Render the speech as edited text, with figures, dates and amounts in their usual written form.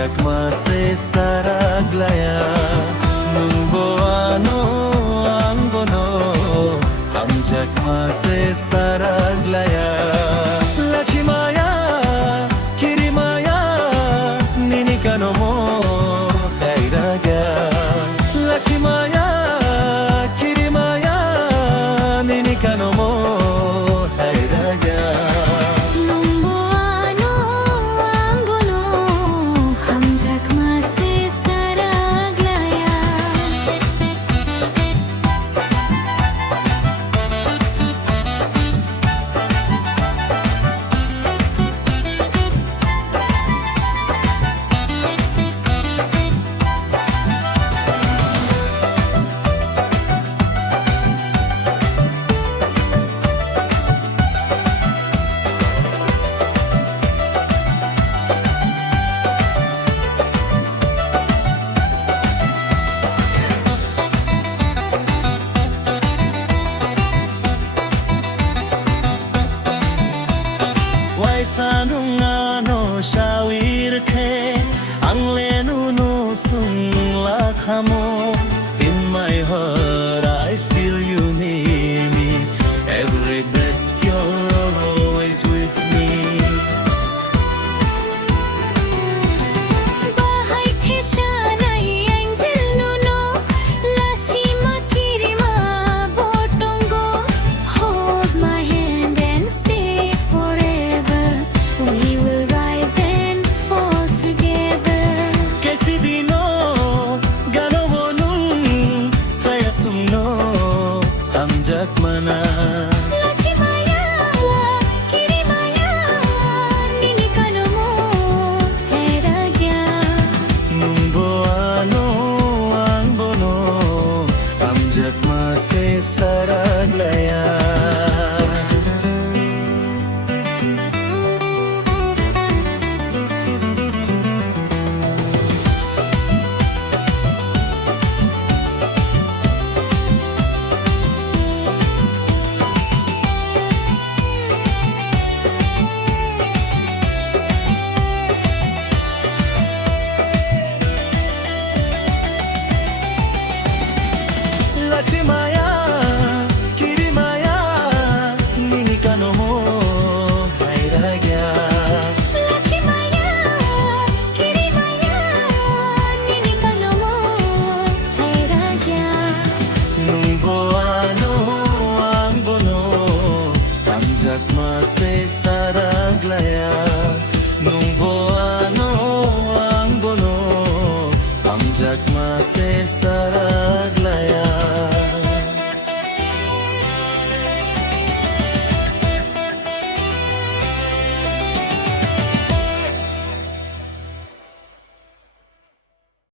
hamjak masesaraglaya nungboano ang bono hamjak masesaraglaya lachimaya kirimaya ninikanomo kairaga lachimaya kirimaya ninikanomo kairaga Sanungano shawirke anglenu sung lakhamo in my heart I feel you near me every breath you're always with me bahay khishanai angel nuno lashima kirima botongo hold my hand and stay forever we will rise and fall together kesidino ganowonung kayasumno hamjak mana lachimaya kirimaya ninikanomo heragya nungboano ang bono hamjak masesaraglaya lachimaya kirimaya ninikanomo kairaga lachimaya kirimaya ninikanomo heragya nungboano ang bono hamjak masesaraglaya